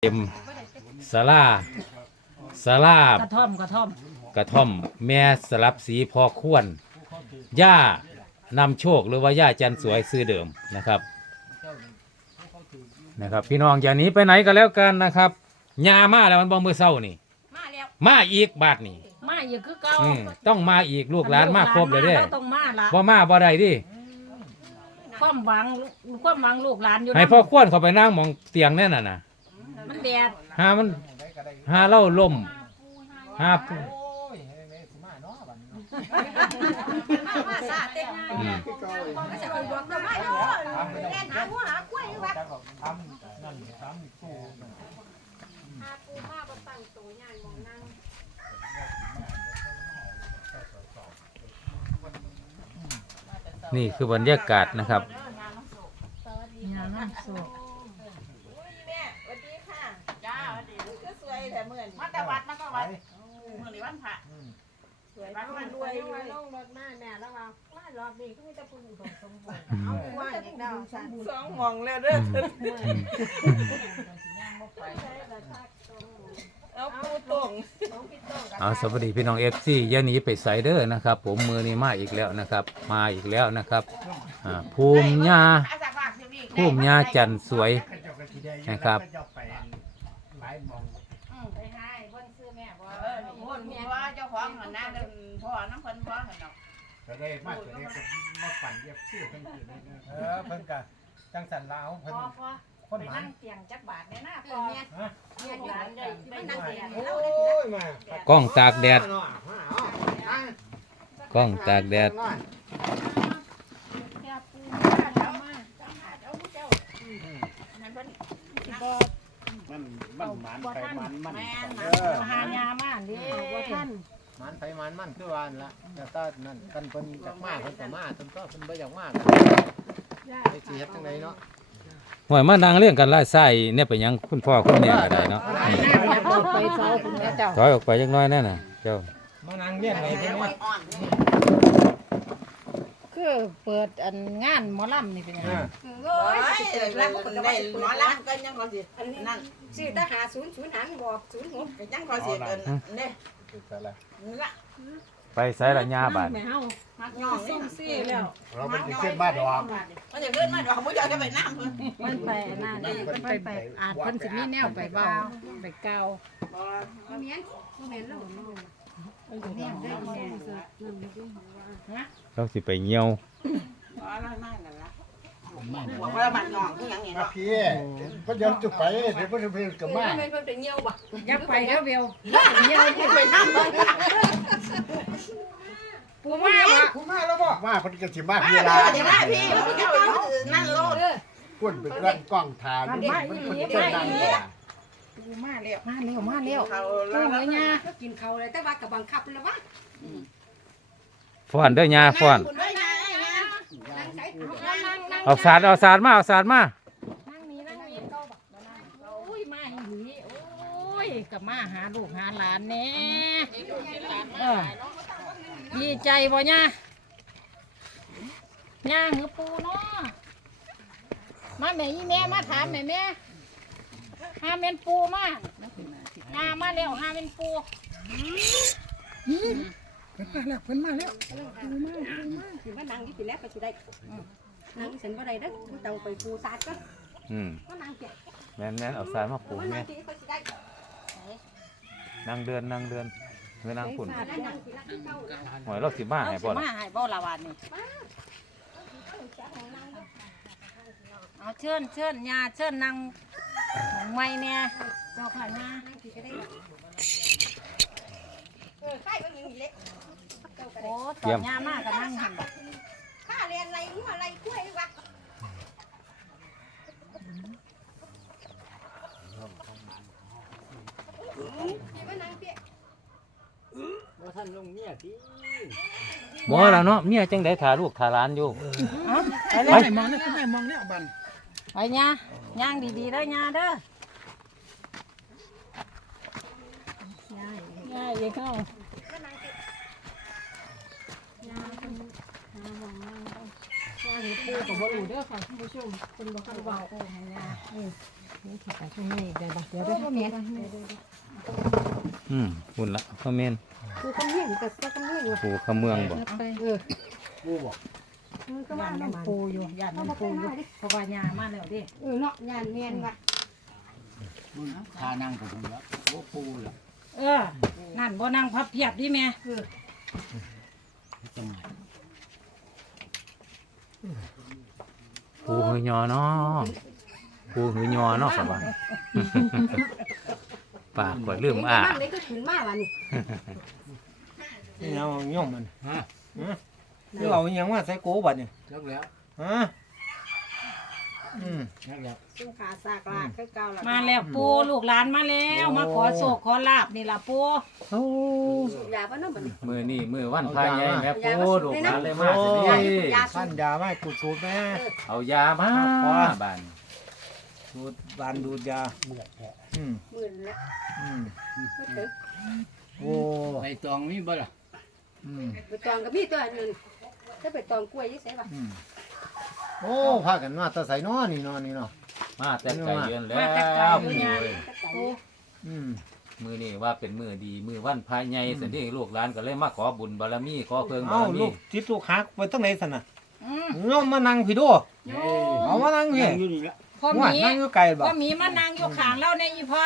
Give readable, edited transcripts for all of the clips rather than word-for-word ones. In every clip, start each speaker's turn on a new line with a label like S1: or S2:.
S1: เต็มสลาสลาก
S2: ระท่อม
S1: กระท่อมแม่สลับสีพอควรย่านำโชคหรือว่าย่าจันสวยซื้อเดิมนะครับพี่น้องอย่าหนีไปไหนก็แล้วกันนะครับยามาแล้วมันบ่มือเศร้านี่
S2: มาแล้ว
S1: มาอีกบาทนี่
S2: มาอีกคือเก่า
S1: ต้องมาอีกลูกหลานมาครบเลยเด้
S2: ต้องมาละ
S1: บ่มาบ่ได้ดิ
S2: ความหวังลูกหลานอยู่
S1: ให้พ่อควรเข้าไปนั่งมองเตียงนั่นน่ะ
S2: มันแดด
S1: หาเล่าล่มหา
S2: มาซาเต็มก็จะคนบอกมาเนาะแล่นหาหัวหากล้วยว่าทำนั่นทำปูหาปูมาบ่ตั้งโตย่างมองนั่ง
S1: นี่คือบรรยากาศนะครับ
S2: งานน้ำโศก
S3: แม่สวัสดีค่ะจ้าสวัสดีก็สวยแต่เหมือนมาแต่วัดมาก็วัดเมื่อหรือวันพระสวยมันรวยลงรถมาแม่แล้วว่ารอบนี้ก็มีแต่ผู้หญิงสมบูรณ์เอาว่าเด็กดาวสองมองแล้วเด้อเอาปูตรง
S1: เอาสวัสดีพี่น้องFCอย่าหนีไปไสเด้อนะครับผมมือนี้มาอีกแล้วนะครับมาอีกแล้วนะครับภูมิญาจันสวยนะครับ
S3: ไปให้เพิ่นซื้อแม่บ่คนมีว่าเจ้าของหันหน้าพ่อน้ำเพิ่นพ่อหันดอก
S4: ก็ได้มากก็ได้มาปั่นเรียบซื้อเพิ่นคือเพิ่นก็จังสันลาวเพิ่นคนหมัน
S3: เตียงจักบาทแน่น่าพ่อเมียอยู่หลังได้ไปนั่งเตียง
S4: โอ้ยมาก
S1: ล้องตากแดดกล้องตากแดด
S4: มันหมันไปมัน
S2: หายามาดิ
S4: มันไปมันคือวานละแต่ก็นั่นกันเพิ่นจากมากเพิ่นก็มาต้นก็เพิ่นบ่อยากมากไปสิเฮ็ดจังไดเนาะ
S1: ห่วยมานั่งเลี้ยงกันไล่ไส้เนี่ยไปยังคุณพ่อคุณแม่ก็ได้เนาะ
S2: ไปเฝ้าคุณแม่เจ้า
S1: ถอยออกไปจักน้อยนั่นน่ะเจ้า
S4: มานั่งเลี้ยงไว้เพิ่นว่า
S2: คือเปิดอันงานหมอลำนี่เป็นยังไง
S3: โอ้ยแล้วคนได้หมอลำก็ยังก็สินั่นชื่อทหาร00หันบอก06ก็ยังก็สิเอิ้นเด้นี่ล่ะ
S1: ไปไสละญาบาด
S2: แม่เฮามักย่องส่งซี่แล้ว
S4: เราไปขึ้นบ้านดอก
S3: มันจะขึ้นมาดอกบ่อยากจะไปน้ำเพิ่น
S2: มันไปนั่นมันไปอาจเพิ่นสิมีแนวไปเว้าไปเก่า
S3: บ่แม่นแล้ว
S1: เราสิไปเหี่ยว
S3: บอกว่ามันงองคือหยังนี่เนาะ
S4: พี่เพิ่นยังจุไปเดี๋ยวเพิ่นเพิ่นก็มา
S3: เพิ่นเป็นเหี่ยวบ่
S2: อย่าไปเด้อเบลเหี่ยว
S3: ไปน้ำ
S2: ปูมา
S4: แล้วบ่มาเพิ่นก็สิมาพี่ล่ะ
S3: เดี๋ยวมาพี่เจ้านั่นโลด
S4: พุ่นเป็นกล้องถ่ายเพิ่นก็นั่ง
S3: ปูมาแล้ว
S2: เขาแล้วเนี่ยกินเขาเลยแต่ว่ากับบังคับแล้ววะ
S1: ฟ้อนเด้อยาฟ้อนเอาสาดมา
S2: นั่งนี่อุ้ยมาหีโอ้ยกับมาหาลูกหาหลานแน่ดีใจบ่เนี่ยย่างหือปูเนาะมาแม่ยี่แม่มาถามแม่หาเมนปูมาหามาแล้วหาเมนปู
S4: เพิ่นมาแล้ว
S3: สิว่านั่งอยู่ที่แรกก็สิได้นั่งเส้นบ่ได้เด้อกูต้องไปปูซาดก็ก็นั่งเปียก
S1: แม่นเอาสาดมาปูแม่นั่งเดือนไปนั่งฝุ่นหอยเราสิมาให้บ่ล่ะ
S2: มาให้บ่ละวันนี่เอาเชิญยาเชิญนั่งไว้เนี่ยเจ้าค่ะยา
S3: ไข่ก็ยังเล็ก
S2: โอ้ตอนยามากก็นั่งหัน
S3: ข้าเรียนอะไรหัวอะไรกล้วยวะ
S4: ท่านลงเมียที่
S1: บ่ล่ะเนาะเมียจังได๋ถ่าลูกถ่าหลานอยู่
S4: ไปมองเนี่ยบัน
S2: ไปย่างดีๆเด้อย่าเด้อย่าอย่าเข้าปูกับบ่รู้เด้อค่ะท่านผู้ชมเป็นบ่คันเว้าโอ้ยย่าไปข้างในอีกได้ปะเดี๋ยวได้พ่อเมีย
S1: คุณละพ่อเมน
S2: คือคำเฮี้ยงแต่ก็คำเฮี้ยงว่ะ
S1: ปูขะเมืองบ่
S2: ไป
S4: ปูบอก
S2: มันก็ว่า
S3: ย่าน
S2: น้ำ
S3: น้ำ
S2: ปู
S3: ปูอยู่ย่านน้ำปูอยู่เพราะว่ายามาแล้วดิ
S2: เนาะยานเมียนว่ะ
S4: ทานั่งกับผมแล้วโอ้ปูละ
S3: นั่นบ่นั่งพับเพียบดิแม่
S4: จังไง
S1: ปูหือยอเนาะปูหือยอเนาะครับว่า ปากกว่าลืมอ่า
S2: นั่งเลยก็ขึ้นมาว่ะนี่
S4: นี่เอาย่อมมันฮะนี่เอาอย่างว่าใส่โกบัดนี่จักแล้วฮะจักแล้ว
S2: ซึ่งขาสากลากคือเก่าล่ะ
S3: มาแล้วปูลูกหลานมาแล้วมาขอโศกขอลาบนี่ล่ะปู
S4: โอ้
S2: ยาบ่น้ำมัน
S1: มือนี่มือวันพายใหญ่แม่ปูดูกหลานเลยมาสิ
S4: ท่านยาไม่กูสูดแม่
S1: เอายามาบ้าน
S4: สูดบานดูดยาเบื่อแท้
S2: หมื่นละก็ถึง
S4: โอ้
S5: ใบตองมีบ่ล่ะ
S2: ไปตองกับพี่ตัวนึงถ้าไปตองกล้วยยี่เสป่ะ
S4: โอ้พากันมาแตะใส่นอนี่นอนี่เนาะ
S1: มาแต่ไก่เยือนแล้วปูเอ้ย มือนี่ว่าเป็นมือดีมือวันพายใหญ่สันนี่ลูกหลานก็เลยมาขอบุญบารมีขอเพิ่งบา
S4: เอ้าร
S1: มี
S4: ลูกจิตลูกฮักไปตั้งไหนสันน่ะน้องมานั่งพี่ดูเอามานั่งพี่
S5: อยู่นี่ละ
S3: พ่อห
S4: ว่า
S3: มี
S4: นั่งอยู่ไกลบ่
S3: พ่อหมีมานั่งอยู่ข้างเราในอีพอ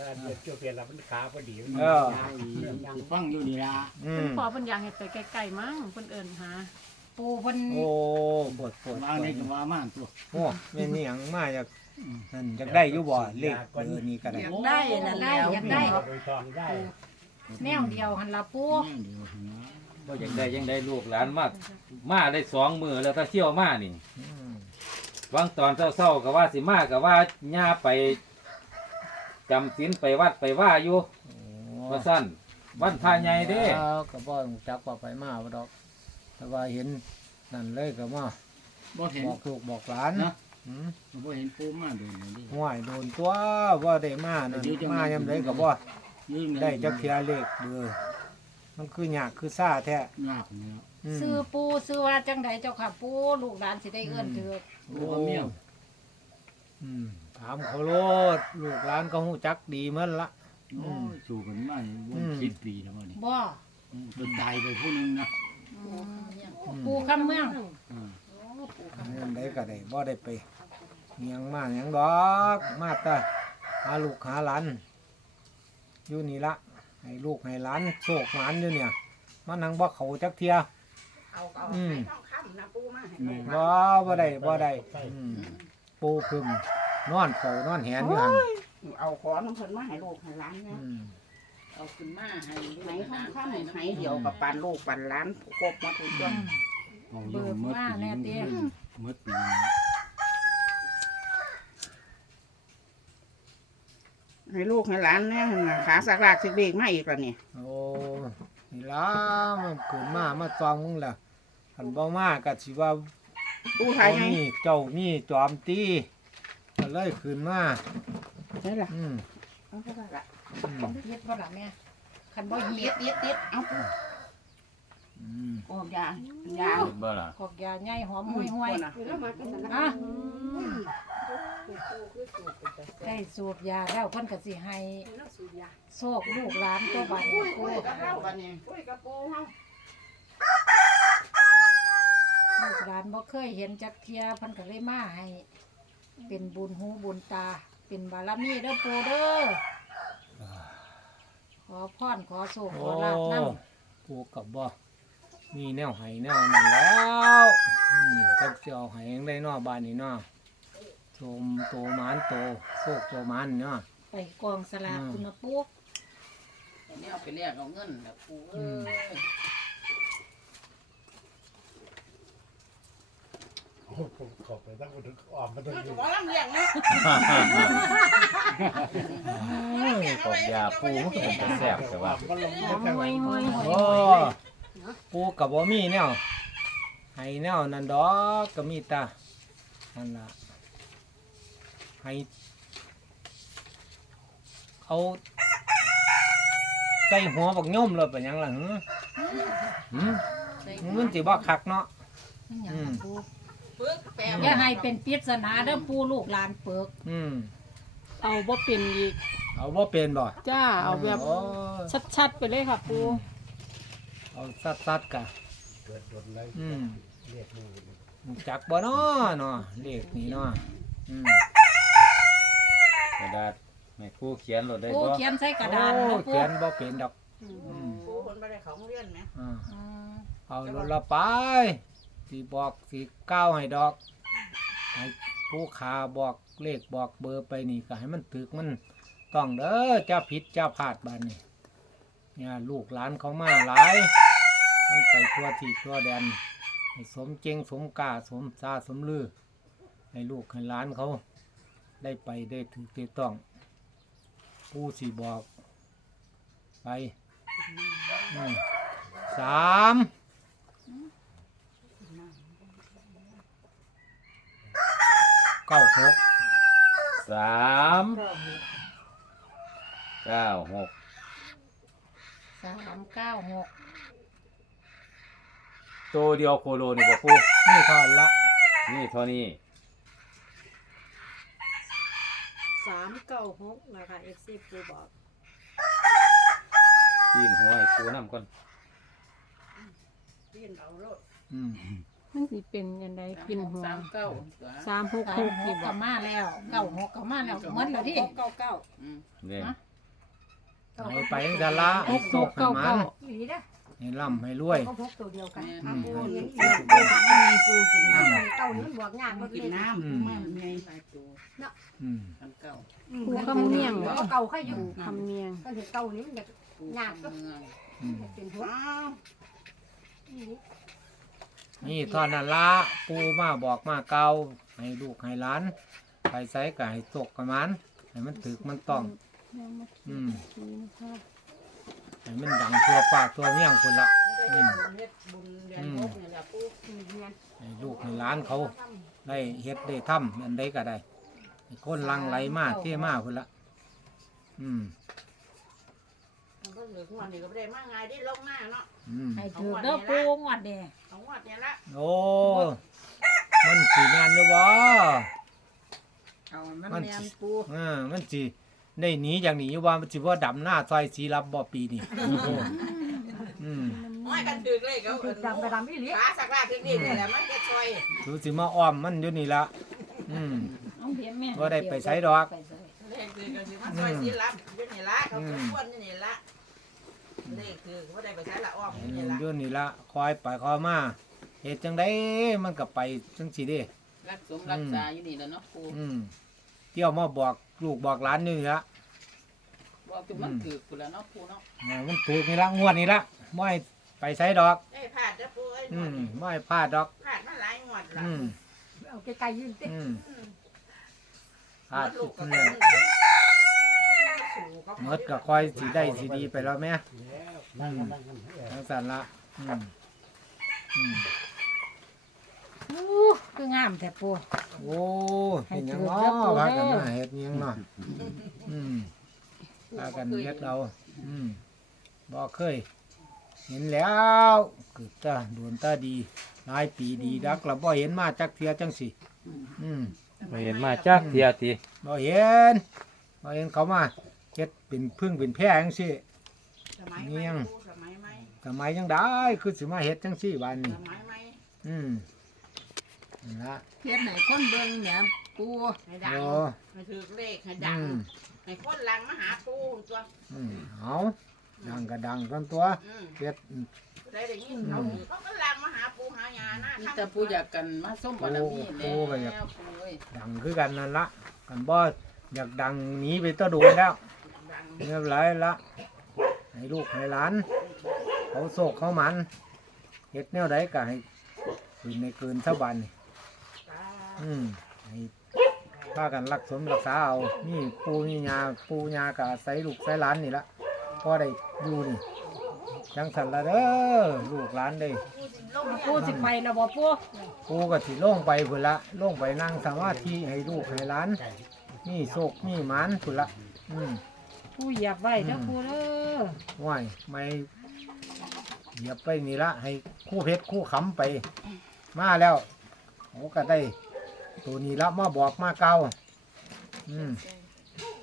S4: เออ
S5: ฟังอยู่นี่ละ
S6: พอเพิ่นอยากให้ไปใกล้ๆมั้งเพิ่นเอิ้นหา
S3: ปูเพิ่น
S4: โอ้ปวด
S5: วางในจังหวะมากตัว
S4: โอ้แม่นี่หยังมาจากนั่นอยากได้อยู่บ่เลขนี่ก็ได้
S3: อยากได้นั่นแหละอยากได้แนวเดียวหันละปู
S5: เดี๋ยวนะ
S1: ก็ยังได้ยังได้ลูกหลานมาได้2 มื้อแล้วถ้าเที่ยวมานี่วางตอนเศร้าๆก็ว่าสิมาก็ว่าย่าไปจำศีลไปวัดไปว่าอยู่ว่าสั้นวันพายใหญ่เด้
S4: ก็บ่รู้จักว่าไปมาบ่ดอก แต่ว่าเห็นนั่นเลยก็มา
S5: บ่เห็น
S4: บอกลูกบอกหลาน
S5: บ่เห็นปูมาโดนนี่
S4: ห่วยโดนตัวว่าได้มานั่นมายามใดก็บ่
S5: ยืน
S4: ได้จักเทียเลขเด้อมันคือยากคือซ่าแท้
S5: ยากเนี่ย
S3: ซื้อปูซื้อว่าจังไดเจ้าค่ะปูลูกหลานสิได้เอื้อนถือ
S5: ปูก็เมียว
S4: ถามเขาโลดลูกหลานก็ฮู้จักดีเหมือนละ
S5: โอ้ยสู่กันมาบ่10 ปีแล้วนี่
S3: บ่
S5: จนตายไปผู้นึงนะ
S3: ปูคำเมือง
S4: ยามใดก็ได้บ่ได้ไปเมียงมาหยังดอกมาแต่หาลูกหาหลานอยู่นี่ละให้ลูกให้หลานโชคหลานอยู่เนี่ยมันนังบ่เขาจักเทีย
S3: เอาต้องค้ำนะปูมาให้
S4: บ่ได้ปูพึ่มนอนเฝ้านอนแหนอยู่หั่น
S7: เอาขอน้ำเพิ่นมาให้ลูกให้หลานเนี่ย
S6: เอาขึ้นมาให้
S7: ไหนห้องข้ามไหนเดียวกับปันลูกปันหลานครบหมาทุกอย่าง
S5: เอาอยู่หมดปีหมดปี
S7: ให้ลูกให้หลานเนี่ยขาสักลากสิเบกมาอีกแล้วเนี่ย
S4: โอ้นี่ล่ะมันเกิดมาจองมึงล่ะหันบ่มาก็สิว่า
S7: ตู้ไทยไง
S4: เจ้ามีจอมตีก็เลยขึ้นมา
S7: ใช่ล่ะ
S3: เฮ็ดบ่ล่ะแม่คันบ่เฮ็ด
S7: ติดเอาโอ้ยา
S1: เห็นบ่ล่ะ
S3: ขอกยาใหญ่หอมห่วย
S2: คือแล้วมากันนะ
S3: ๆอ่ะได้สูบยาแล้วเพิ่นก็สิให้
S2: แล้วสูบยา
S3: โชคลูกหลานตัวบัดนี้ปู
S7: คุยกับเราบัดนี้คุยกับปูเฮา
S3: ลูกหลานบ่เคยเห็นจักเที่ยเพิ่นก็เลยมาให้ เป็นบุญหูบุญตา เป็นบารมีเด้อปูเด้อขอพรขอโชคขอลาภนำ
S4: กูกับบ่มีแนวให้แนวนั่นแล้วจักสิเอาให้ยังได้เนาะบ้านนี้เนาะโตมโตหมานโตโชคโตหมานเนาะ
S3: ไปกองสลากคุณนะปู
S6: เนี่ยเอาไปแลกเอาเงินน่ะปูเอ้ย
S7: ขอลำเลียงนะ
S1: กอกยาปูมันก็เป็นแซ่บแต่ว่า
S3: หอมห่วยห่วยห่วย
S4: โอ้กูกับบ่มีแนวให้แนวนั่นดอกก็มีแตานั่นล่ะให้เอาใส่หัวบักย่อมเลยเป็นหยังล่ะหือมันสิบ่คักเนาะ
S3: นี่หยังล่ะปู
S6: ปึ๊กแปล
S3: อย่าให้เป็นปริศนาเด้อปูลูกหลานเปิก
S4: อืม
S2: เอาบ่เป็นอีก
S4: เอาบ่เป็นบ่
S2: จ้าเอาแบบ
S4: โอ้ย
S2: ชัดๆไปเลยค่ะปู
S4: เอาสัดๆกะอืมจักบ่เนาะเนาะเลขนี้เนาะอืม
S1: กระดาษแม่ครูเขียนรถได้
S2: ปู
S1: บ่
S2: เขียนใส่กระดาษ
S4: โอ้
S2: นะ
S4: ย
S2: ปู
S4: เขียนบ่เป็นดอก
S3: ปูคนไปได้ของเรียนไหม
S4: อ่า
S2: อืม
S4: เอารถละไปสิบอกสิก้าวให้ดอกให้ผู้ขาบอกเลขบอกเบอร์ไปนี่ก็ให้มันถึกมันต้องเด้อจะผิดจะพลาดบานนี่เนี่ยลูกหลานเขามาหลายมันไปทั่วที่ทั่วแดนให้สมเจงสมกล้าสมซาสมลือให้ลูกให้หลานเขาได้ไปได้ถึกได้ต้อง ผู้สิบอกไปสามเก้าหก
S1: 3 9 6
S2: 396
S1: ตัวเดียวโคโลนี่บ่ครู
S4: นี่ทอนละ
S1: นี่เท่านี้
S2: 396นะคะ FC ปูบอก
S1: ปีนหัวให้ครูนํก่อน
S3: เรียนเอาโลด
S4: อืม
S2: มันสิเป็นยังไงกินหัว
S6: 39
S2: 366กี่บอก
S6: มาแล้ว96ก็มาแล้วหมดแล้วดิ
S3: 99
S1: นี่
S4: ให้ไปจะละให้โศกให้มัน
S3: อีหลีนะ
S4: ให้ร่ำให้รวย
S3: ก็พกตัวเดียวกัน
S4: อืม
S3: ปู
S4: ให้
S3: เรียน
S4: สุ
S3: อี
S4: ข
S3: ก
S4: สุข
S3: มีปูกินน้ำเต้านี้บวกงานบ่
S6: กิ
S3: กิ
S6: น
S3: นน้
S6: น้ำมันมีหลายตัว
S4: อืม
S6: อันเก่า
S3: ำ
S2: ปูคำเนียง
S3: ก็เก่าแค่อยู่
S2: คำเนียง
S3: ก็เห็นเต้านี้มันจะ
S6: ปู
S3: ยากก็
S6: เมือง
S4: อืม
S3: เป็นหัว
S4: นี่ทอนนั่นละปูมาบอกมาเกาให้ลูกให้หลานไปใส่ก็ให้โศกกับมันให้มันถึกมันต้อง อืมให้มันดังทั่วปากทั่วเมี่ยงคนละ
S3: ไม่ได้เฮ็ดบุญเรียนพกเนี่ยแหละปูเรียน
S4: ให้ลูกให้หลานเขาได้เฮ็ดได้ทำอันใดก็ได้ให้คนหลังไหลมาเท่มาคนละอืม
S3: มันก็เหลือหัวนี่ก็ไม่ได้มาง่ายได้ลงหน้าเนาะ
S4: อืม
S2: ให้ถือเด้อปูงวดเด้
S3: เอางวดเนี่ยละ
S4: โอ้มันสีงานเด้อวะ
S6: เอามันแม่นปู
S4: มันสิได้หนีอย่างหนีอยู่ว่ามันสิว่าดำหน้าซอยสีรับบ่ปีนี่โอ้อืม
S3: ห้อยกันดึกเลยเขาดำกระดำอีหลีขาสักลาถึงนี่นี่แหละมันจะช่วย
S4: ดูสิมาอ้อมมันอยู่นี่ละอืม
S2: เอาเพียงแม่
S4: บ่ได้ไปไสดอก
S3: เลขคือกันสิมันช่วยสิรับอยู่นี่ละเขาเป็นคนนี่ละเลขคือว่าได้ไปใช้ละอ้อมนี่ละ
S4: อยู่นี่ละคอยไปคอยมาเฮ็ดจังไดมันก็ไปจังสิเด้
S6: รักสมรักษาอยู่นี่แล้วเนาะปู
S4: เที่ยวมาบอกลูกบอกหลานนี่ละ
S6: บอกจนมันถือกูแล้วเนาะปูเนาะ
S4: มันถูกนี่ละงวดนี่ละบ่ให้ไปไสดอก
S3: ได้พลาดจะปูเอ้ย
S4: บ่ให้พลาดดอก
S3: พลาดมาหลายงวดละ
S4: อืม
S3: เอาไกลๆยืนเต้
S4: พลาด
S3: ลูก
S4: สุ
S3: ก็
S4: ด
S3: เล
S4: เลย ยหมดก็คอยสิได้สิดีไปแล้วแม่ทั้งสันละอืม
S2: คืองามแต่ปู
S4: โอ้เห็นหยังเนาะพากันมาเฮ็ดหยังเนาะพากันเฮ็ดเราบ่เคย เห็นแล้วคือตาดวนตาดีหลายปีดีดักเราบ่เห็นมาจักเทียจังสิ
S1: บ่เห็นมาจักเที่ยติ
S4: บ่เห็นเขามาเฮ็ดเป็นพึ่งเป็นแพร่จังซี่
S3: สมัยใหม่ปูสมัยใหม่
S4: ทำไมยังได้คือสิมาเฮ็ดจังซี่บานนี้
S3: สมัยใหม่
S4: นั่นละ
S6: เฮ็ดไหนคนเบิ่งแหนปู
S3: ให้ดัง
S4: โอ้
S3: ให้ถือเลขให้ดังให้คนลังมาหาปูตัว
S4: เอาดังก็ดังกันตัวเฮ็ด
S3: ได้ได้ยินเขาเขาก็ลังมาหาปูหายาหน้า
S6: มีแต่ปูอยากกันมาส้มบารมีแล้วปูเอ้ย
S4: ดังคือกันนั่นละกันบ่อยากดังหนีไปตะดูแล้ว
S3: ดัง
S4: เรียบร้อยละให้ลูกให้หลานเขาโศกเขาหมันเฮ็ดแนวใดก็ให้คืนในคืนซะบัดนี่
S3: ตา
S4: ให้พากันรักษารักษาเอานี่ปูยาก็อาศัยลูกอาศัยหลานนี่ละพอได้อยู่นี่จังสันละเด้อลูกหลานเด้
S2: ปูสิไปแล้วบ่ปู
S4: ปูก็สิลงไปพุ่นละลงไปนั่งสมาธิให้ลูกให้หลานนี่โศกนี่หมานพุ่นละ
S2: ปูเหยียบไว้เด้อปูเด้อ
S4: ว่ายไม่เหยียบไปนี่ละให้คู่เพชรคู่ขำไป มาแล้วโอ้ก็ได้ตัวนี้ละมาบอกมาเกา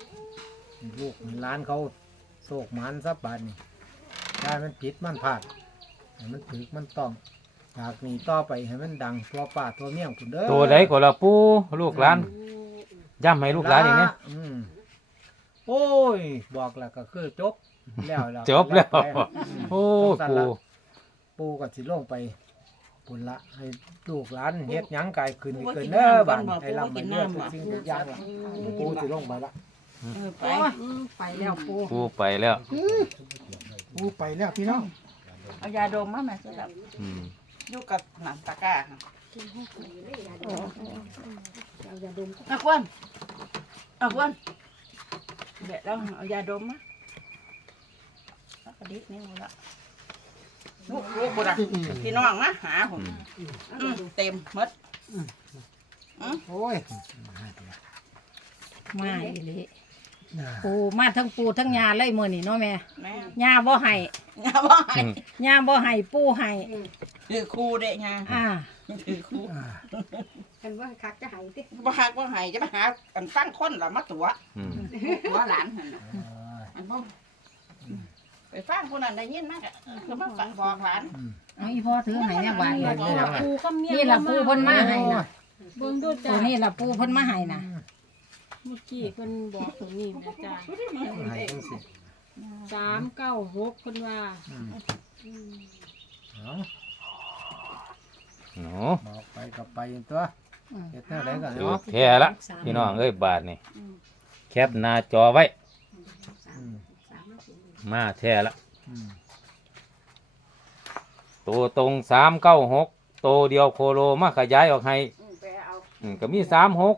S4: ลูกหลานเขาโศกหมันซะบาดนี่ได้มันผิดมันพลาดให้มันถึกมันต้องจากนี้ต่อไปให้มันดังตัวป่าตัวเมี่ยงพุ่นเด้อ
S1: ตัวใดก็ละปูลูกหลานย้ำให้ลูกหลานอย่างนี้
S4: โอ้ยบอกแล้วก็คือจบแล้ว
S1: จบแล้ว
S4: ไป
S1: โอ้
S4: สั่น
S1: ปู
S4: ละปูก็สิลงไปพุ่นละให้ลูกหลานเฮ็ดหยังกายขึ้นอีกเกินเด้อบ้านให้ร่ำให้รวยทุกสิ่งทุกอย่างล่ะปูสิลงไปละ
S7: ไป
S2: ไปแล้วปู
S1: ปูไปแล้ว
S4: ปูไปแล้วพี่น้อง
S7: เอายาดมมาแม่สำหรับ
S1: อืม
S7: อยู่กับหนังตะกร้าค่ะ
S2: เอาอย่าดม
S7: เอาควนเอาควนเดี๋ยวเราเอายาดมมาแล้วก็ดิบนี่หมดละลูกบุตรพี่น้องนะหาผมเต็มหมด
S4: โอ้ย
S2: มาอีหลีปูมาทั้งปูทั้งยาเลยมื้อนี้เนาะแม่
S7: แม่
S2: ยาบ่ให้
S7: ยาบ่ให้
S2: ยาบ่ให้ปูให้
S7: ถือครูเด้ยา
S2: อ่า
S7: ถือครู
S2: กันว่าคักจะให้ติ
S7: บ่ฮักบ่ให้จะมาหาอันฟังคนละมาตัว
S1: อืม
S7: ตัวหลานหั่นน่ะอันบ่ไปฟังคนนั้นได้ยินมากอ่ะก็มาฟังบอกหลาน
S2: เอาอีพ่อถือให้แม่บาดนี่
S4: นี่ล่ะ
S2: ปูก็เมียนี่ล่ะปูเพิ่นมาให้น่ะ
S8: เบิ่งดู
S2: ตั
S8: จ้าว
S2: นี้ล่ะปูเพิ่นมาให้น่ะ
S8: เมื่อกี้เพิ่นบอกตัวนี้นะจ้า
S4: ให้จังสิ
S8: 396เพิ่นว่า
S4: เอา
S1: หนู
S4: บอกไปก็ไปตัวเฮ็ดแนวใดก็
S1: ถือ
S4: เนาะ
S1: แค่ละพี่น้องเอ้ยบาทนี่แคปหน้าจอไว้
S4: อืม
S1: มาแท้ละ
S4: อืม
S1: ตัวตรง396ตัวเดียวโคโลมาขยายออกให้ก็มี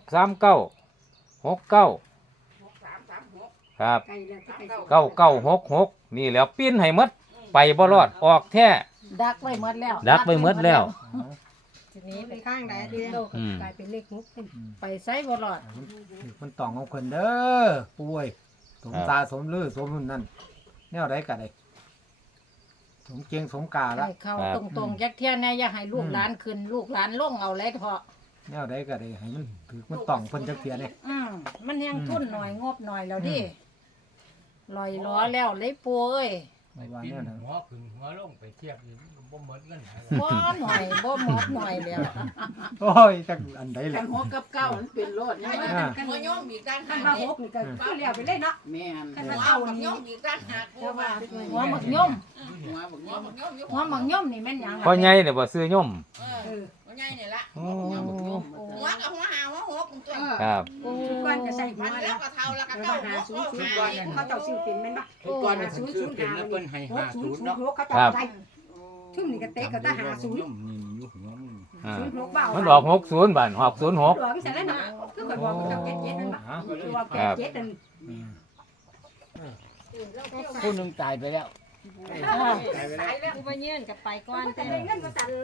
S1: 36 39 69ครับ
S2: ใกล้แล้วที่ใกล้
S1: 9966นี่แล้วปิ้นให้หมดไปบ่รอดออกแท้
S2: ดักไว้หมดแล้ว
S1: ดักไปหมดแล้ว
S2: ทีนี้ไปข้างใดดิโตก็
S1: อืม
S2: กลายเป็นเลขมุกไปไสบ่รอด
S4: มันต้องของเพิ่นเด้อป่วยสมตาสมลือสมหุ่นนั่นแนวใดก็ได้สมเกียงสมกาละ
S2: ให้เข้าตรงๆจักเที่ยแน่อย่าให้ลูกหลานขึ้นลูกหลานลงเอาเลยเถอะ
S4: แนวใดก็ได้ให้มันถือมันต้องเพิ่นจักเทียนี่
S2: มันยังทุนหน่อยงบหน่อยแล้วดิลอยล้อแล้วเลยปูเอ้ย
S4: ไม่ว่าแนวนั้น
S5: หัวขึ้นหัวลงไปเทียบอยู่บ่หมดเงินหา
S2: บ่หน่อยบ่หมดหน่อยแล้ว
S4: โอ้ยจักอันใดแห
S7: กั
S4: ละ
S7: นหัวกับเก้ามันเป็นโลดยังไง
S4: อ่า
S6: หัวโยมอีกด้าน
S2: คั
S6: ข้าน ง
S2: ว่าหกนี่ก็คือแล้วไปเลยเนาะ
S6: แม่น
S2: คัน
S6: หั
S2: ว่าว เก้า
S6: บัก
S2: นี่
S6: โยมอีกด้านหาก
S2: แต่ว่าหัวหมักย่อม
S6: หัวบักโยมอยู่
S2: หัวหมักย่อมนี่แม่นหยัง
S1: พ่อใหญ่เนี่ยบ่ซื้อย่อม
S6: หัวใหญ่นี่ละ
S1: โอ้
S6: หัวกับหัวหาหัวหกตัว
S1: ครับ
S2: ก้อนก็ใส่หั
S6: มั
S2: วน
S6: แล้
S2: แล้ว ว
S6: ก็เท่าแล้วก็เก้าหัวก็หา
S2: เขาเจ้าซื้อเป็นแม่นบ่
S5: ก่อนมันซื้อเป็นแล้วเพิ่นให้50เนาะ
S2: เขาเจ้าได้ทุ่มนี่ก็เตะก็ตาหาศูนย์
S5: นี่อยู่หัวมึง
S1: อ่า
S2: 06เบา
S1: มันออก60บาทออก
S2: หลวงใส่แล้วเนาะคือข่อยบอกเจ้าเจ็ดนั่นบ่คือว่าเจ็ดนั่น
S5: ผู้นึงตายไปแล้ว
S8: ผู้บ่เยื่นกับไปก่อน
S2: แต่
S8: แต่
S2: ได้เงินมาตัน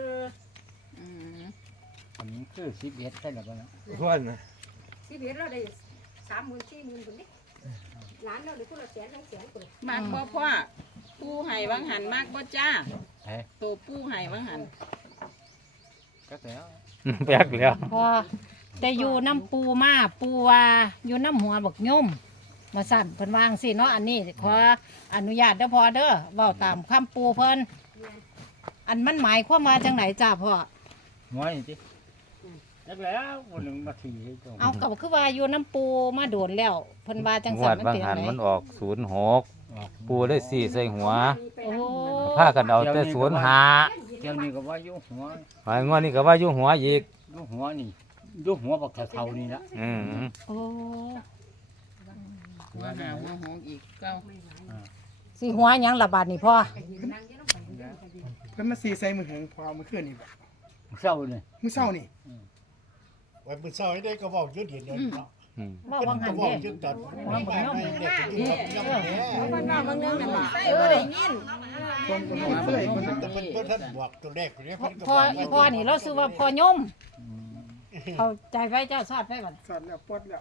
S5: อันนี้คือ11ใช่หรือเปล่า
S4: ส่วนนะ
S2: ชีวิตเราได้30,000 40,000พุ่นนี่ล้านเราได้พุ่นละแสน2แสนพุ่น
S7: มากบ่พ่อปูไห้วังหันมากบ่จ้า
S5: เฮ้ย
S7: ตัวปูไห้วังหัน
S5: ก็แล้ว
S1: แปลกแล้ว
S2: พอแต่อยู่น้ำปูมาปูว่าอยู่น้ำหัวบักย่อมมาสั่นเพิ่นวางสิเนาะอันนี้ขออนุญาตเด้อพ่อเด้อเว้าตามคำปูเพิ่นอันมันหมายความว่าจังไหนจ้าพ่อ
S5: หัวนี่ติจักแล้วผู้นึงมาถีให้ตรง
S2: เอาก็คือว่าอยู่น้ำปูมาโดนแล้วเพิ่นว่าจัง
S1: ง
S2: ซั่
S1: วน ด
S2: มัน
S1: บาง
S2: เป็น
S1: หัน
S2: ไง
S1: มันออก06ปูได้4ใส่หัว
S2: โอ้
S1: พากันเอาแต่05
S5: เที่ยวนี้ก็ว่าอยู่หัว
S1: หายงวดนี้ก็ว่าอยู่หัวอีก
S5: อยู่หัวนี่อยู่หัวบักเท่าๆนี่ละ
S1: อืม
S2: โอ้
S6: หัวหาหัวหกอีกเก้า
S2: สิหัวหยังละบาดนี่พ่อ
S9: ก็มาสีใส่มือหึงพอมือขึ้นนี่บ่
S5: เศร้าเลย
S9: มือเศร้านี่
S10: วันมื้อเช้านี่ได้ก็เว้าอยู่เดียวเดียวเนาะ
S1: อืม
S2: ว่าวังหัน
S10: เว้า
S2: เด้
S10: อยู่ตอนไม่มาไม่เด็กก็อยู่กับย่ำแหน่
S2: เพิ่นว่าบางเรื่องนั่นล่ะ
S7: ใส่บ่ได้ยิน
S9: คนคนคนเฟื่อยคนนั้น
S10: แต่เพิ่นบ่ทันบอกตัวเลขตัวนี้เพิ่นก็
S2: พ่อ
S10: บอก
S2: อีพ่อนี่เราซื้อว่าพ่อย่อมเข้าใจไว้เจ้าชาติไว้บัด
S9: สอนแล้วปลดแล้ว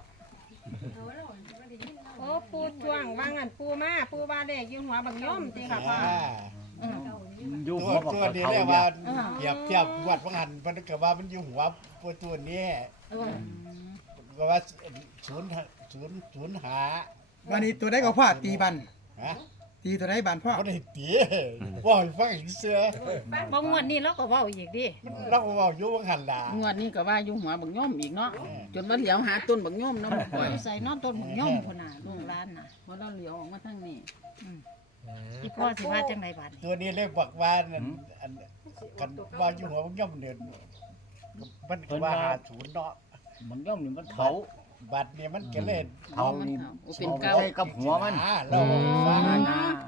S8: โอ้ปูทวงว่างั้นปูมาปูว่าเด็กอยู่หัวบักย่อมติค่ะพ่อ
S5: อยู่
S10: ตั
S5: หั
S10: ว
S5: วบัก
S10: ตัวนี้
S5: เท่า
S10: เรียก
S5: ๆ
S10: ว่า
S5: เนี่ย
S10: เปรียบเทียบวัดว่าหันเพิ่นก็ว่ามันอยู่หัวตัวนี้ก็ว่า0 0 0หา
S9: วันนี้ตัวได้ก็พ่อตีบัน
S10: ฮะ
S9: ตีตัวได้บันพ่อ
S10: บ่ได้ตีว่าให้ฟังอีกเสือ
S2: บ่งวดนี้เราก็เว้าอีกดิ
S10: เราก็เว้าอยู่ว่าหันล่ะ
S6: งวดนี้ก็ว่าอยู่หัวบักย่อมอีกเนาะจนว่าเหลียวหาต้นบักย่อมเนาะบ่ปล่อย
S2: อยู่ใส่นอนต้นบักย่อมพุ่นน่ะลูกหลานน่ะ
S6: บ่เราเหลียวออกมาทางนี้
S2: อีพ่อสิว่าจังไดบาดนี้
S10: ตัวนี้เลยบอกว่านั่นอันกันว่าอยู่หัวมันย่อมเดินมันก็ว่าหาศูนย์เนาะ
S5: มันย่อมนี่มันเถา
S10: บัดนี้มันก็เล่น
S5: เถานี่
S6: โอ้เป็นเก่า
S5: ใส่กับหัวมัน
S10: เราฟัง
S5: นะ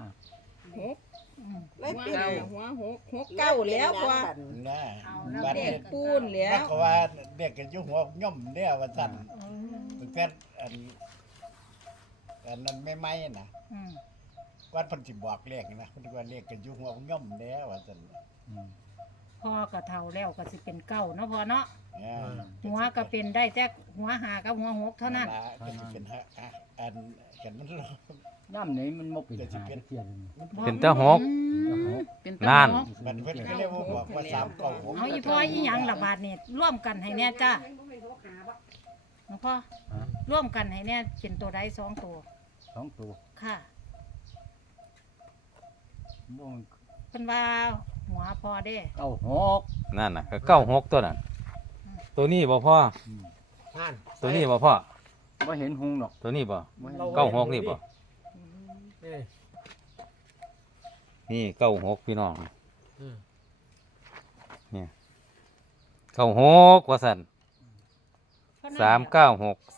S3: เลยเป็นหัวหกเก้าแล้วพอ
S10: นะ
S3: บั
S10: บั
S3: ด
S10: ด
S3: เด็
S10: นี้
S3: กปูนแล้
S10: มัน
S3: ว
S10: ก็ว่าเด็กกันอยู่หัวย่อมเนี่ยว่าซั่นตั้งแต่อันนั้นไม่ไหมนะ
S2: อืม
S10: ว่าเพิ่นสิบอกเลขนะเพิ่นว่าเลขกันอยู่หัวย่อมแล้วว่าซั่น
S2: พ่อก็เฒ่าแล้วก็สิเป็นเก้าเนาะพ่อเนาะ
S10: เนี่ย
S2: หัวก็เป็นได้แต่หัวหากับหัวหกเท่านั้น
S10: ล่ะก็สิเป็นอันกันมัน
S5: น้ำไหนมันบ่เป็นหาเทียน
S1: เป็นตาหก
S6: เป็น
S1: นั่น
S10: มันเพิ่นก็เรียกว่าบอกว่า3 9 6
S2: เอาอีพ่ออีหยังละบาดนี่ร่วมกันให้แน่จ้าหลวงพ่อร่วมกันให้แน่เป็นตัวใดสองตัว
S5: 2ตัว
S2: ค่ะ
S5: บ่
S2: เพิ่นว่าหัวพอเด้
S5: เก้าหก
S1: นั่นน่ะก็เก้าหกตัวนั้นตัวนี้บ่พ่อ
S4: นั่น
S1: ตัวนี้บ่พ่อ
S5: บ่เห็นหุงหรอก
S1: ตัวนี้บ่
S5: บ่เห็น
S1: เก้าหกนี่บ่นี่เก้าหกพี่น้องเนี่ยเก้าหกว่าสั่น396 369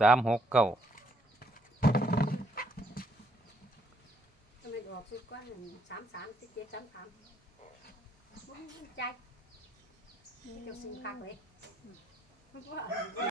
S8: ทำไมออกสุดกว่า33 17 33ใจเจ้าซื้อคักเลย